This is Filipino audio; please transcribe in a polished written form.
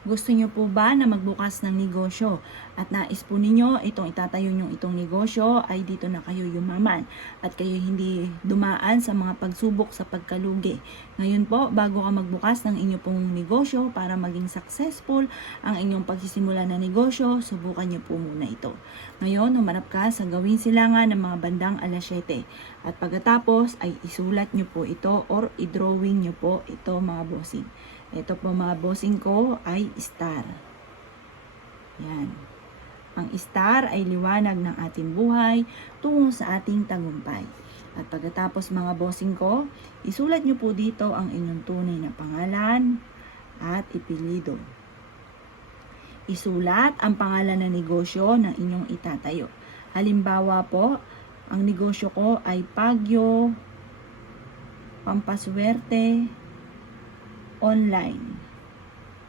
Gusto nyo po ba na magbukas ng negosyo at nais po ninyo itong itatayo nyo itong negosyo ay dito na kayo yumaman at kayo hindi dumaan sa mga pagsubok sa pagkalugi. Ngayon po, bago ka magbukas ng inyong pong negosyo para maging successful ang inyong pagsisimula na negosyo, subukan nyo po muna ito. Ngayon, humarap ka sa gawing silangan ng mga bandang alas 7 at pagkatapos ay isulat nyo po ito or i-drawing nyo po ito mga bossing. Ito po mga bossing ko ay star. Yan. Ang star ay liwanag ng ating buhay tungo sa ating tagumpay. At pagkatapos mga bossing ko, isulat nyo po dito ang inyong tunay na pangalan at ipilido. Isulat ang pangalan ng negosyo ng inyong itatayo. Halimbawa po, ang negosyo ko ay Pagyo Pampaswerte Online.